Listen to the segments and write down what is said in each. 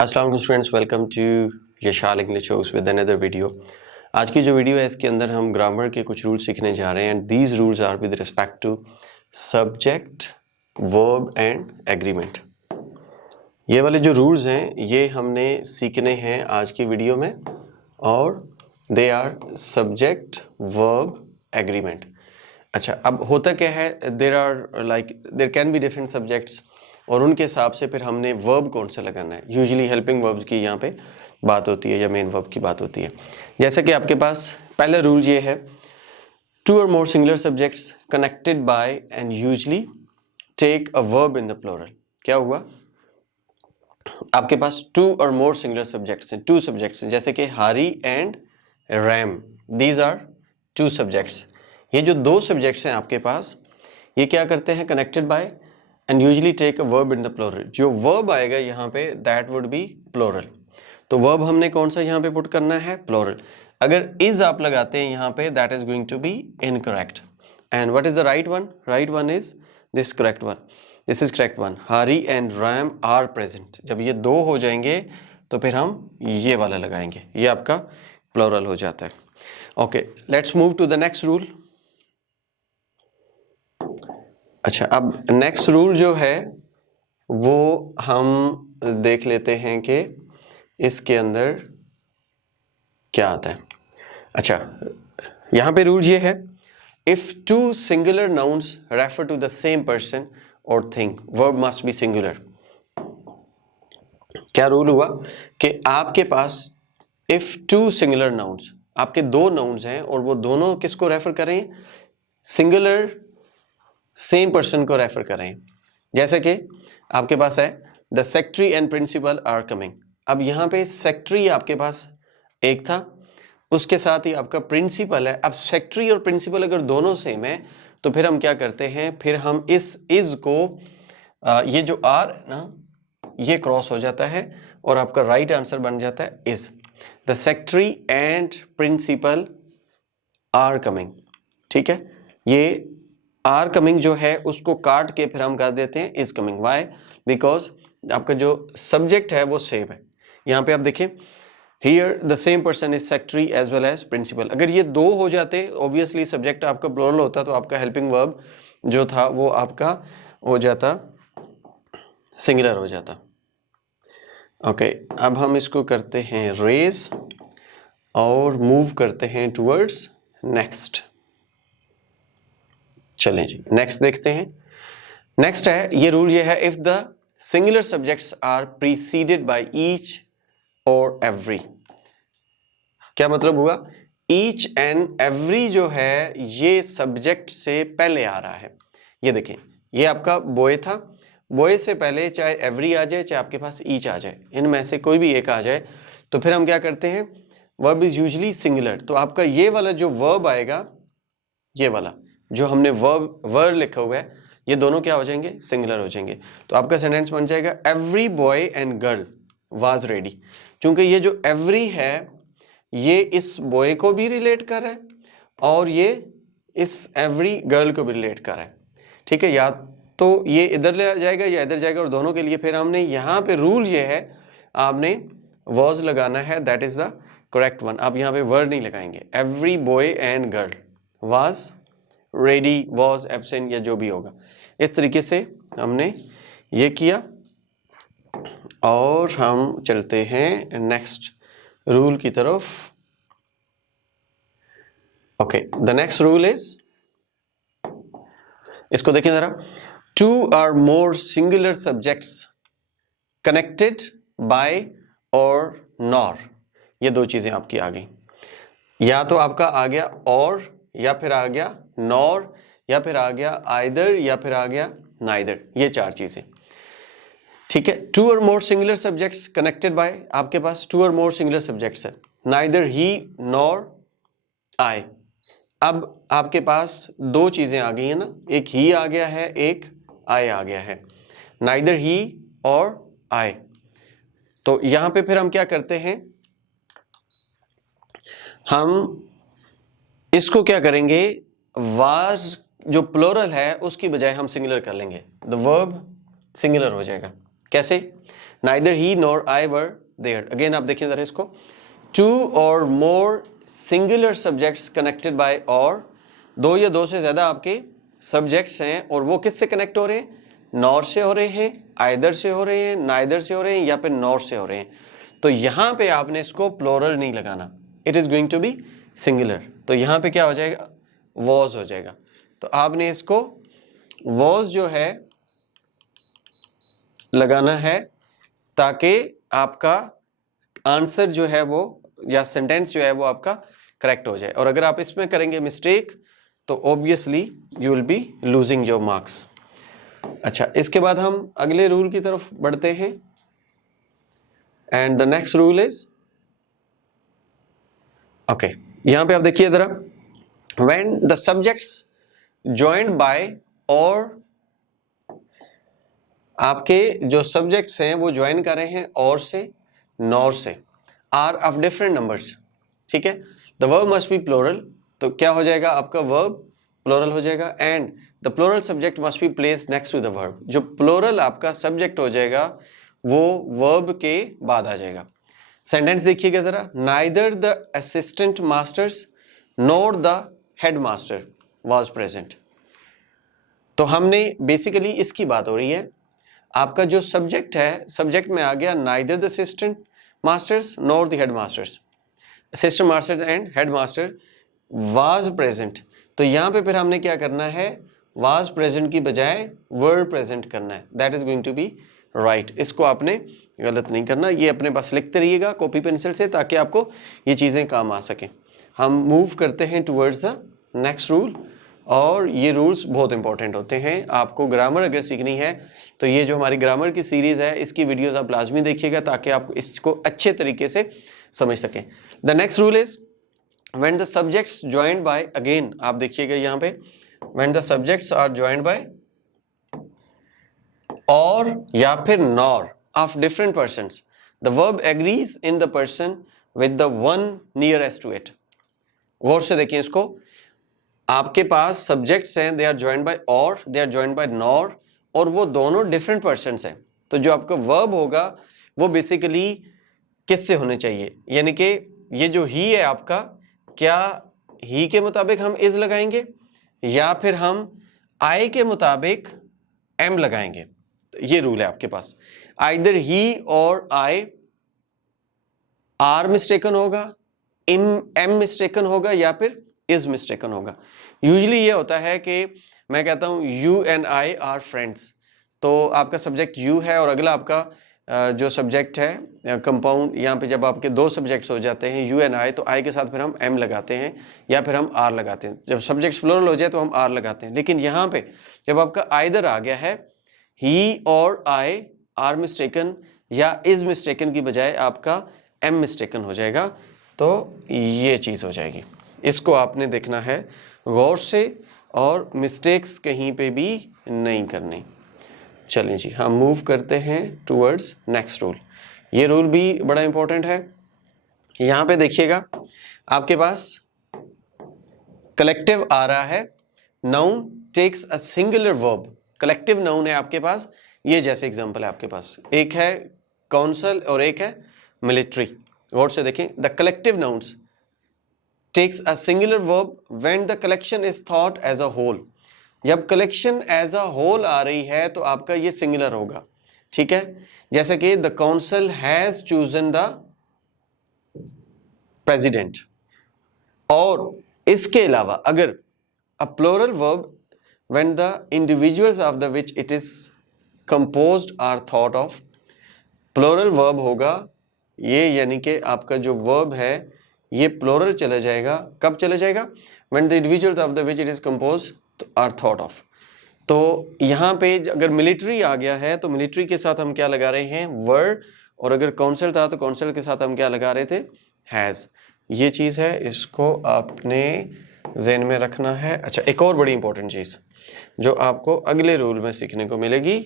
अस्सलाम वालेकुम students, welcome to Yashal English course with another video. आज की जो वीडियो है इसके अंदर हम ग्रामर के कुछ रूल्स सीखने जा रहे हैं and these rules are with respect to subject, verb and agreement. ये वाले जो रूल्स हैं ये हमने सीखने हैं आज की वीडियो में और they are subject, verb, agreement. अच्छा, अब होता क्या है, there can be different subjects और उनके हिसाब से फिर हमने वर्ब कौन सा लगाना है। यूजुअली हेल्पिंग वर्ब्स की यहाँ पे बात होती है या मेन वर्ब की बात होती है। जैसे कि आपके पास पहला रूल ये है, टू और more singular subjects connected by and usually take a verb in the plural. क्या हुआ, आपके पास टू और मोर सिंगुलर सब्जेक्ट्स हैं, टू सब्जेक्ट्स हैं, जैसे कि Harry and Ram, these are two subjects. ये जो दो सब्जेक्ट्स हैं आपके पास, ये क्या करते हैं, connected by and usually take a verb in the plural. जो वर्ब आएगा यहाँ पे दैट वुड बी प्लूरल। तो वर्ब हमने कौन सा यहाँ पे पुट करना है, प्लूरल। अगर इज आप लगाते हैं यहाँ पे that is going to be incorrect. And what is the right one? Right one is this correct one, this is correct one. Hari and Ram are present, जब ये दो हो जाएंगे तो फिर हम ये वाला लगाएंगे, ये आपका प्लूरल हो जाता है। Okay, let's move to the next rule. अच्छा, अब नेक्स्ट रूल जो है वो हम देख लेते हैं कि इसके अंदर क्या आता है। अच्छा, यहाँ पे रूल ये है, if two singular nouns refer to the same person और thing, verb must be singular. क्या रूल हुआ कि आपके पास इफ टू सिंगुलर नाउन्स, आपके दो नाउन्स हैं और वो दोनों किसको रेफर करें, सिंगुलर सेम पर्सन को रेफर करें। जैसे कि आपके पास है the secretary and principal are coming. अब यहाँ पे सेक्रेटरी आपके पास एक था, उसके साथ ही आपका प्रिंसिपल है। अब सेक्रेटरी और प्रिंसिपल अगर दोनों सेम है तो फिर हम क्या करते हैं, फिर हम इस इज को ये जो आर ना ये क्रॉस हो जाता है और आपका राइट आंसर बन जाता है is. The secretary and principal are coming. ठीक है, ये आर कमिंग जो है उसको काट के फिर हम कर देते हैं इज कमिंग। वाई? बिकॉज आपका जो सब्जेक्ट है वो सेम है। यहाँ पे आप देखें, here the same person is secretary as well as principal. अगर ये दो हो जाते, ऑब्वियसली सब्जेक्ट आपका प्लूरल होता तो आपका हेल्पिंग वर्ब जो था वो आपका हो जाता, सिंगुलर हो जाता। ओके, अब हम इसको करते हैं रेज और मूव करते हैं टुवर्ड्स नेक्स्ट। चलें जी, नेक्स्ट देखते हैं। नेक्स्ट है, ये रूल ये है, if the singular subjects are preceded by each or every. क्या मतलब हुआ, ईच एंड एवरी जो है ये सब्जेक्ट से पहले आ रहा है। ये देखें, ये आपका बॉय था, बॉय से पहले चाहे एवरी आ जाए चाहे आपके पास ईच आ जाए, इनमें से कोई भी एक आ जाए तो फिर हम क्या करते हैं, वर्ब इज यूजुअली सिंगुलर। तो आपका ये वाला जो वर्ब आएगा, ये वाला जो हमने वर्ब लिखा हुआ है, ये दोनों क्या हो जाएंगे, सिंगुलर हो जाएंगे। तो आपका सेंटेंस बन जाएगा every boy and girl was ready. क्योंकि ये जो एवरी है ये इस बॉय को भी रिलेट कर रहा है और ये इस एवरी गर्ल को भी रिलेट कर रहा है। ठीक है, या तो ये इधर ले जाएगा या इधर जाएगा, और दोनों के लिए फिर हमने यहाँ पे रूल ये है, आपने वॉज लगाना है, that is the correct one. आप यहाँ पे वर्ड नहीं लगाएंगे। Every boy and girl was ready, was absent या जो भी होगा, इस तरीके से हमने ये किया। और हम चलते हैं नेक्स्ट रूल की तरफ। Okay, the next rule is, इसको देखें जरा, two or more singular subjects connected by or nor. ये दो चीजें आपकी आ गई, या तो आपका आ गया और, या फिर आ गया नॉर, या फिर आ गया आइदर, या फिर आ गया नाइदर। ये चार चीजें। ठीक है, टू और more singular subjects connected bye, आपके पास टू और मोर सिंगुलर सब्जेक्ट्स है, नाइदर ही नॉर आई। अब आपके पास दो चीजें आ गई है ना, एक ही आ गया है, एक आई आ गया है, नाइदर ही और आई। तो यहां पे फिर हम क्या करते हैं, हम इसको क्या करेंगे, वाज जो प्लूरल है उसकी बजाय हम सिंगुलर कर लेंगे, द वर्ब सिंगुलर हो जाएगा। कैसे? Neither he nor I were there. Again आप देखिए जरा इसको, टू और more singular subjects connected by or, दो या दो से ज्यादा आपके सब्जेक्ट्स हैं और वो किससे कनेक्ट हो रहे हैं, नॉर से हो रहे हैं, आइदर से हो रहे हैं, नाइदर से हो रहे हैं या फिर नॉर से हो रहे हैं। तो यहां पे आपने इसको प्लोरल नहीं लगाना, it is going to be singular. तो यहां पे क्या हो जाएगा, वॉज हो जाएगा। तो आपने इसको वॉज जो है लगाना है ताकि आपका आंसर जो है वो या सेंटेंस जो है वो आपका करेक्ट हो जाए। और अगर आप इसमें करेंगे मिस्टेक तो obviously you will be losing your marks. अच्छा, इसके बाद हम अगले रूल की तरफ बढ़ते हैं and the next rule is okay, यहां पे आप देखिए जरा, when the subjects joined by और, आपके जो सब्जेक्ट्स हैं वो ज्वाइन कर रहे हैं और से, नॉर से, आर ऑफ डिफरेंट नंबर्स, ठीक है, the verb must be plural. तो क्या हो जाएगा, आपका वर्ब प्लोरल हो जाएगा and the plural subject must be placed next to the verb. जो प्लोरल आपका सब्जेक्ट हो जाएगा वो वर्ब के बाद आ जाएगा। सेंटेंस देखिएगा जरा, neither the assistant masters nor the head master was present. तो हमने बेसिकली इसकी बात हो रही है, आपका जो सब्जेक्ट है, सब्जेक्ट में आ गया neither the assistant masters nor the head masters, assistant master and head master was present. तो यहाँ पे फिर हमने क्या करना है, वाज प्रेजेंट की बजाय वर प्रेजेंट करना है, that is going to be right. इसको आपने गलत नहीं करना, ये अपने पास लिखते रहिएगा कॉपी पेंसिल से ताकि आपको ये चीज़ें काम आ सकें। हम मूव करते हैं टुवर्ड्स द नेक्स्ट रूल, और ये रूल्स बहुत इंपॉर्टेंट होते हैं। आपको ग्रामर अगर सीखनी है तो ये जो हमारी ग्रामर की सीरीज़ है इसकी वीडियोस आप लाजमी देखिएगा ताकि आप इसको अच्छे तरीके से समझ सकें। The next rule is when the subjects joined by, again आप देखिएगा यहाँ पे, when the subjects are joined by और या फिर nor of different persons, the verb agrees in the person with the one nearest to it. गौर से देखिए इसको, आपके पास सब्जेक्ट्स हैं, दे are joined by or, they are joined by nor, और वो दोनों डिफरेंट पर्सन्स हैं। तो जो आपका वर्ब होगा वो बेसिकली किससे होने चाहिए, यानी कि ये जो ही है आपका, क्या ही के मुताबिक हम इज लगाएंगे या फिर हम आई के मुताबिक एम लगाएंगे। तो ये रूल है आपके पास, आइदर ही और आई आर मिस्टेकन होगा, एम मिस्टेकन होगा या फिर इज मिस्टेकन होगा। यूजुअली ये होता है कि मैं कहता हूं you and I R friends, तो आपका सब्जेक्ट यू है और अगला आपका जो सब्जेक्ट है कंपाउंड, यहाँ पे जब आपके दो सब्जेक्ट्स हो जाते हैं यू एंड आई, तो आई के साथ फिर हम एम लगाते हैं या फिर हम आर लगाते हैं। जब सब्जेक्ट्स प्लूरल हो जाए तो हम आर लगाते हैं। लेकिन यहाँ पे जब आपका आइदर आ गया है, ही और आई आर मिस्टेकन या इज मिस्टेकन की बजाय आपका एम मिस्टेकन हो जाएगा, तो ये चीज़ हो जाएगी। इसको आपने देखना है गौर से और मिस्टेक्स कहीं पे भी नहीं करनी। चलें जी, हम मूव करते हैं टुवर्ड्स नेक्स्ट रूल। ये रूल भी बड़ा इंपॉर्टेंट है। यहाँ पे देखिएगा आपके पास कलेक्टिव आ रहा है, noun takes a singular verb, collective noun है आपके पास। ये जैसे एग्जांपल है आपके पास, एक है काउंसिल और एक है मिलिट्री। गौर से देखें, the collective nouns takes a singular verb when the collection is thought as a whole। जब कलेक्शन एज अ होल आ रही है तो आपका ये सिंगुलर होगा, ठीक है। जैसे कि the council has chosen the president. और इसके अलावा अगर a plural verb when the individuals of the which it is composed are thought of, plural verb होगा ये, यानी कि आपका जो वर्ब है ये प्लूरल चला जाएगा। कब चला जाएगा, when the individuals of the which it is composed are thought of। तो यहाँ पे अगर मिलिट्री आ गया है तो मिलिट्री के साथ हम क्या लगा रहे हैं, वर, और अगर काउंसिल था तो काउंसिल के साथ हम क्या लगा रहे थे, हैज। ये चीज़ है, इसको आपने ज़हन में रखना है। अच्छा, एक और बड़ी इंपॉर्टेंट चीज़ जो आपको अगले रूल में सीखने को मिलेगी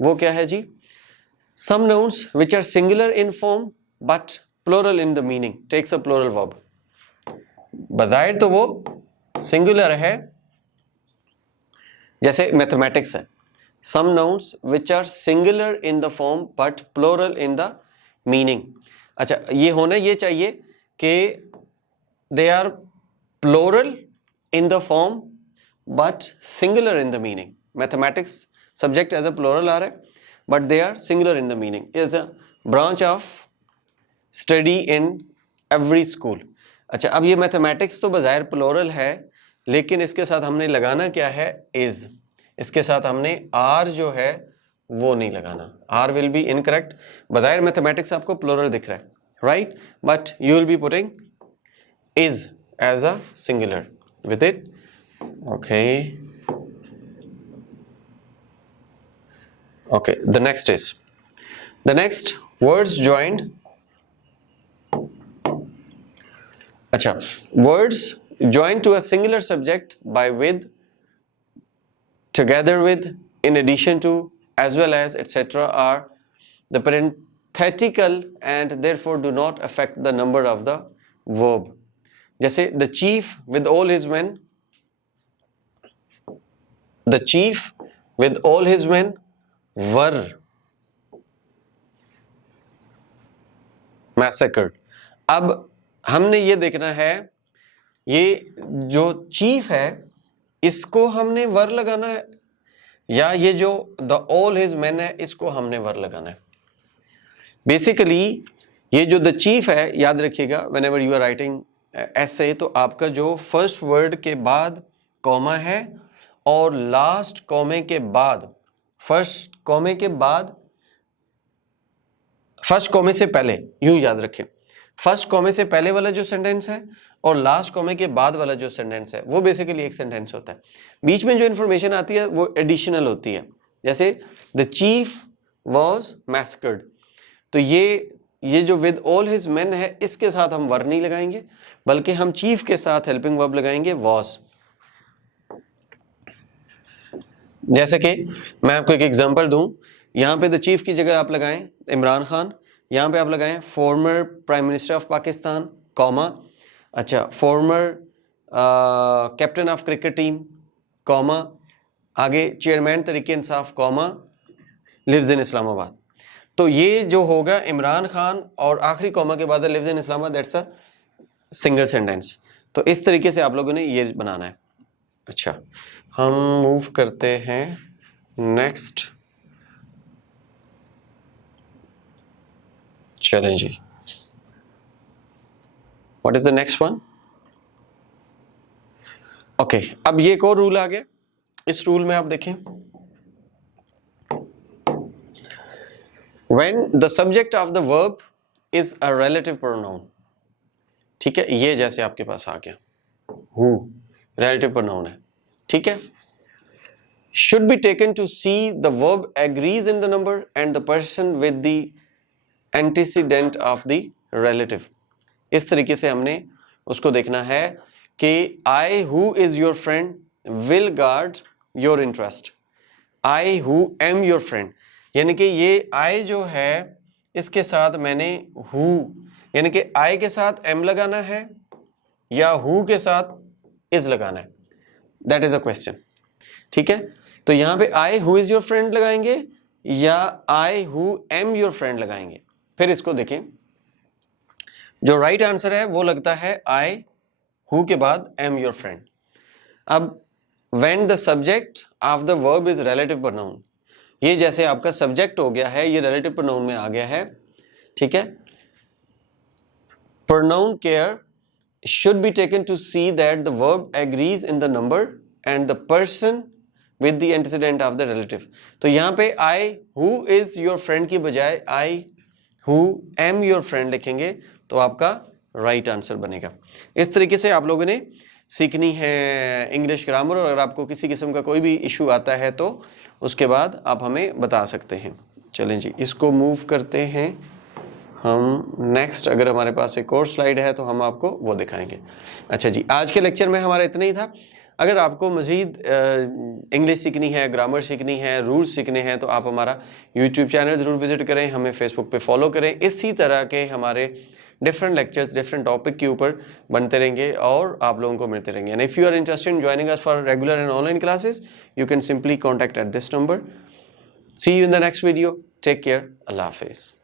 वो क्या है जी, some nouns which are singular in form but plural in the meaning takes a plural verb. बजाय तो वो सिंगुलर है, जैसे मैथमेटिक्स है, some nouns which are singular in the form but plural in the meaning. अच्छा, ये होना ये चाहिए कि they are plural in the form but singular in the meaning. Mathematics subject as a plural आ रहा है but they are singular in the meaning. is a branch of study in every school. अच्छा, अब ये mathematics तो बज़ाहिर plural है, लेकिन इसके साथ हमने लगाना क्या है, इज. इसके साथ हमने आर जो है वो नहीं लगाना. Are will be incorrect. बज़ाहिर मैथमेटिक्स आपको प्लोरल दिख रहा है, right, but you will be putting is as a singular with it. Okay, okay, the next words joined. अच्छा, words joined to a singular subject by with, together with, in addition to, as well as, etc. are the parenthetical and therefore do not affect the number of the verb. जैसे the chief with all his men, the chief with all his men were massacred. अब हमने ये देखना है, ये जो chief है इसको हमने वर लगाना है या ये जो द ऑल हिज मैन है इसको हमने वर लगाना है. बेसिकली ये जो द चीफ है, याद रखिएगा व्हेनेवर यू आर राइटिंग ऐसे, तो आपका जो फर्स्ट वर्ड के बाद कॉमा है और लास्ट कॉमे के बाद, फर्स्ट कॉमे के बाद, फर्स्ट कॉमे से पहले, यूं याद रखें, फर्स्ट कॉमे से पहले वाला जो सेंटेंस है और लास्ट कॉमे के बाद वाला जो सेंटेंस है वो बेसिकली एक सेंटेंस होता है. बीच में जो इन्फॉर्मेशन आती है वो एडिशनल होती है. जैसे द चीफ वॉज मैस्कर्ड, तो ये जो विद ऑल हिज मेन है इसके साथ हम वर नहीं लगाएंगे, बल्कि हम चीफ के साथ हेल्पिंग वर्ब लगाएंगे वॉज. जैसे कि मैं आपको एक एग्जांपल दूं, यहाँ पे द चीफ की जगह आप लगाएं इमरान खान, यहाँ पे आप लगाएं former prime minister of Pakistan, comma, अच्छा, former captain of cricket team, comma, आगे chairman Tehreek Insaf, comma, lives in Islamabad. तो ये जो होगा इमरान खान और आखिरी कॉमा के बाद lives in Islamabad, that's a single sentence. तो इस तरीके से आप लोगों ने ये बनाना है. अच्छा, हम मूव करते हैं नेक्स्ट. चलें जी, what is the next one? Okay, अब ये एक और रूल आ गया. इस रूल में आप देखें, when the subject of the verb is a relative pronoun. ठीक है, ये जैसे आपके पास आ गया हु, रिलेटिव प्रोनाउन है, ठीक है. should be taken to see the verb agrees in the number and the person with the antecedent of the relative. इस तरीके से हमने उसको देखना है कि I who is your friend will guard your interest. I who am your friend, यानी कि ये I जो है इसके साथ मैंने who, यानी कि I के साथ am लगाना है या who के साथ is लगाना है. That is the question. ठीक है, तो यहाँ पे I who is your friend लगाएंगे या I who am your friend लगाएंगे. फिर इसको देखें, जो राइट आंसर है वो लगता है I who के बाद am your friend. अब when the subject of the verb is relative pronoun, ये जैसे आपका सब्जेक्ट हो गया है, ये relative pronoun में आ गया है, ठीक है. Pronoun care should be taken to see that the verb agrees in the number and the person with the antecedent of the relative. तो यहाँ पे I who is your friend की बजाय I who am your friend लिखेंगे तो आपका right answer बनेगा. इस तरीके से आप लोगों ने सीखनी है इंग्लिश ग्रामर, और अगर आपको किसी किस्म का कोई भी इशू आता है तो उसके बाद आप हमें बता सकते हैं. चलें जी, इसको मूव करते हैं हम नेक्स्ट. अगर हमारे पास एक और स्लाइड है तो हम आपको वो दिखाएंगे. अच्छा जी, आज के लेक्चर में हमारा इतना ही था. अगर आपको मज़ीद इंग्लिश सीखनी है, ग्रामर सीखनी है, रूल्स सीखने हैं, तो आप हमारा यूट्यूब चैनल ज़रूर विज़िट करें, हमें फेसबुक पे फॉलो करें. इसी तरह के हमारे डिफरेंट लेक्चर्स डिफरेंट टॉपिक के ऊपर बनते रहेंगे और आप लोगों को मिलते रहेंगे. And if you are interested in joining us for regular and online classes, you can simply contact at this number. See you in the next video. Take care. Allah Hafiz.